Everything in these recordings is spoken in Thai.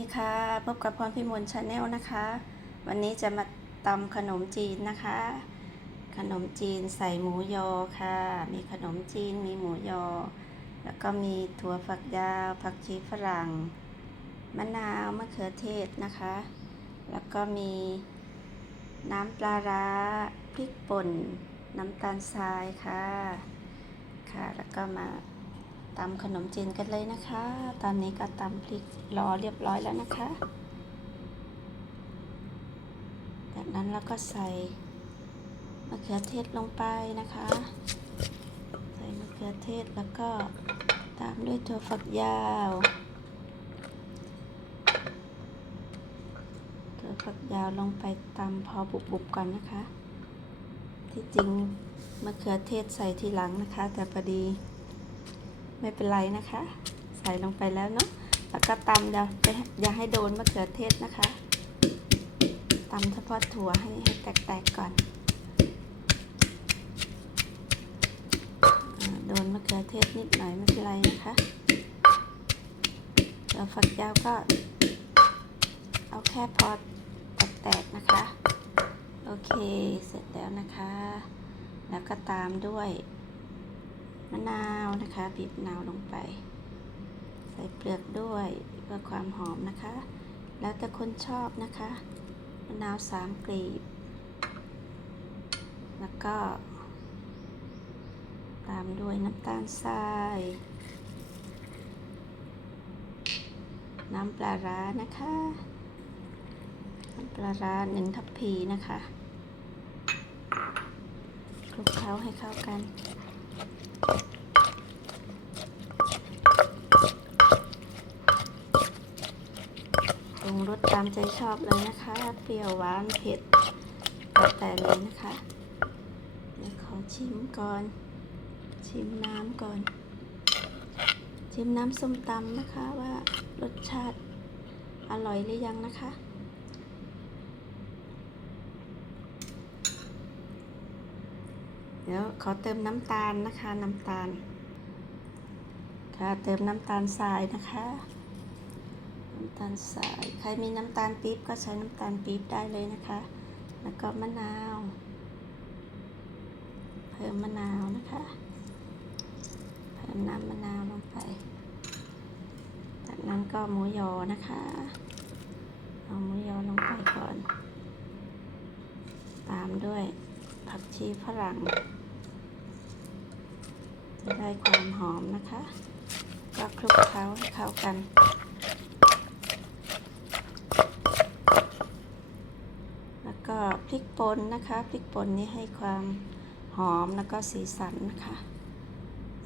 ดีค่ะพบกับพรพิมลชาแนลนะคะ วันนี้จะมาตำขนมจีนนะคะ ขนมจีนใส่หมูยอค่ะ มีขนมจีนมีหมูยอ แล้วก็มีถั่วฝักยาวผักชีฝรั่งมะนาวมะเขือเทศนะคะ แล้วก็มีน้ำปลาร้าพริกป่น น้ำตาลทรายค่ะค่ะ แล้วก็มา ตำขนมจีนกันเลยนะคะ ตอนนี้ก็ตำพริกรอเรียบร้อยแล้วนะคะ จากนั้นเราก็ใส่มะเขือเทศลงไปนะคะ ใส่มะเขือเทศแล้วก็ตามด้วยถั่วฝักยาวถั่วฝักยาวลงไปตำพอบุบๆก่อนนะคะ ที่จริงมะเขือเทศใส่ทีหลังนะคะ แต่พอดี ไม่เป็นไรนะคะ ใส่ลงไปแล้วเนาะแล้วก็ตำอย่าไปอย่าให้โดนมะเขือเทศนะคะตำเฉพาะถั่วให้ให้แตกๆก่อนอโดนมะเขือเทศนิดหน่อยไม่เป็นไรนะคะเดี๋ยวฝักยาวก็เอาแค่พอแตกๆนะคะ โอเคเสร็จแล้วนะคะ แล้วก็ตามด้วย มะนาวนะคะบีบมะนาวลงไป ใส่เปลือกด้วยเพื่อความหอมนะคะ แล้วแต่คนชอบนะคะมะนาวสามกลีบ แล้วก็ ตามด้วยน้ำตาลทราย น้ำปลาร้านะคะน้ำปลาร้าหนึ่งทัพพีนะคะคลุกเคล้าให้เข้ากัน ปรุงรสตามใจชอบเลยนะคะ เปรี้ยวหวานเผ็ดแล้วแต่เลยนะคะเดี๋ยวขอชิมก่อน ชิมน้ำก่อน ชิมน้ำส้มตำนะคะว่ารสชาติอร่อยหรือยังนะคะ เดี๋ยวขอเติมน้ำตาลนะคะ น้ำตาล ค่ะเติมน้ำตาลทรายนะคะ น้ำตาลทราย ใครมีน้ำตาลปี๊บก็ใช้น้ำตาลปี๊บได้เลยนะคะ แล้วก็มะนาว เพิ่มมะนาวนะคะ เพิ่มน้ำมะนาวลงไป จากนั้นก็หมูยอนะคะเอาหมูยอลงไปก่อน ตามด้วย ผักชีฝรั่งจะได้ความหอมนะคะ ก็คลุกเคล้าให้เข้ากัน แล้วก็พริกป่นนะคะพริกป่นนี้ให้ความหอมแล้วก็สีสันนะคะ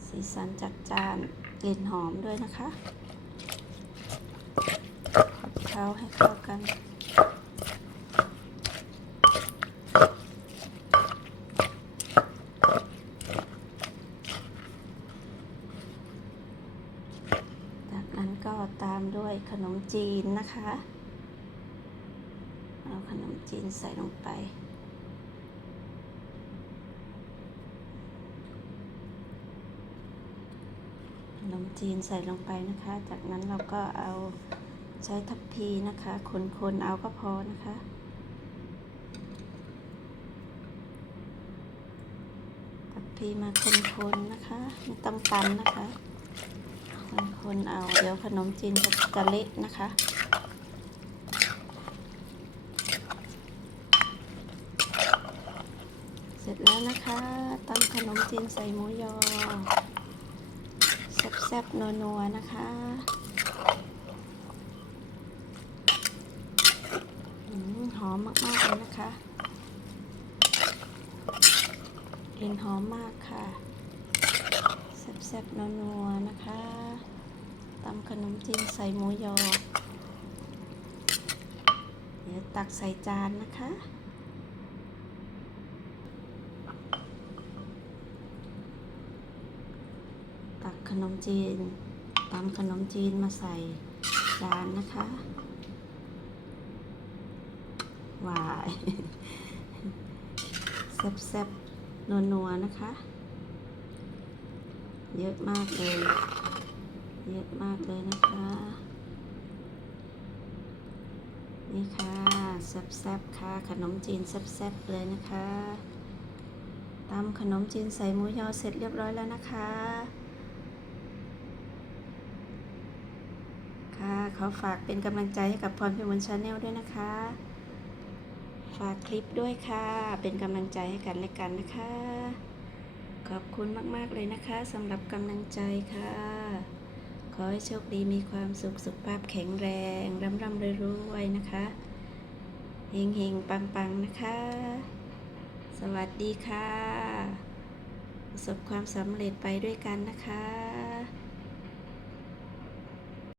สีสันจัดจานกลิ่นหอมด้วยนะคะคลุกเคล้าให้เข้ากัน จากนั้นก็ ตามด้วยขนมจีนนะคะ เอาขนมจีนใส่ลงไป ขนมจีนใส่ลงไปนะคะ จากนั้นเราก็เอาใช้ทัพพีนะคะ คนๆเอาก็พอนะคะทัพพีมาคนๆนะคะ ไม่ต้องตำนะคะ คนเอาเดี๋ยวขนมจีนจะจะเละนะคะเสร็จแล้วนะคะตำขนมจีนใส่หมูยอแซ่บๆนัวๆนะคะหอมมากๆเลยนะคะกลิ่นหอมมากค่ะแซ่บๆนัวๆนะคะ ตำขนมจีนใส่หมูยอ เดี๋ยวตักใส่จานนะคะ ตักขนมจีนตำขนมจีนมาใส่จานนะคะวายแซ่บๆนัวๆนะคะ เยอะมากเลย เยอะมากเลยนะคะ นี่ค่ะแซ่บๆค่ะ ขนมจีนแซ่บๆเลยนะคะตำขนมจีนใส่หมูยอเสร็จเรียบร้อยแล้วนะคะ ค่ะขอฝากเป็นกำลังใจให้กับพรพิมลชาแนลด้วยนะคะ ฝากคลิปด้วยค่ะ เป็นกำลังใจให้กันและกันนะคะ ขอบคุณมาก ๆ เลยนะคะสำหรับกำลังใจค่ะ ขอให้โชคดีมีความสุขสุขภาพแข็งแรงร่ำร่ำรวยรวยนะคะเฮงเฮงปังปังนะคะ สวัสดีค่ะ ประสบความสำเร็จไปด้วยกันนะคะ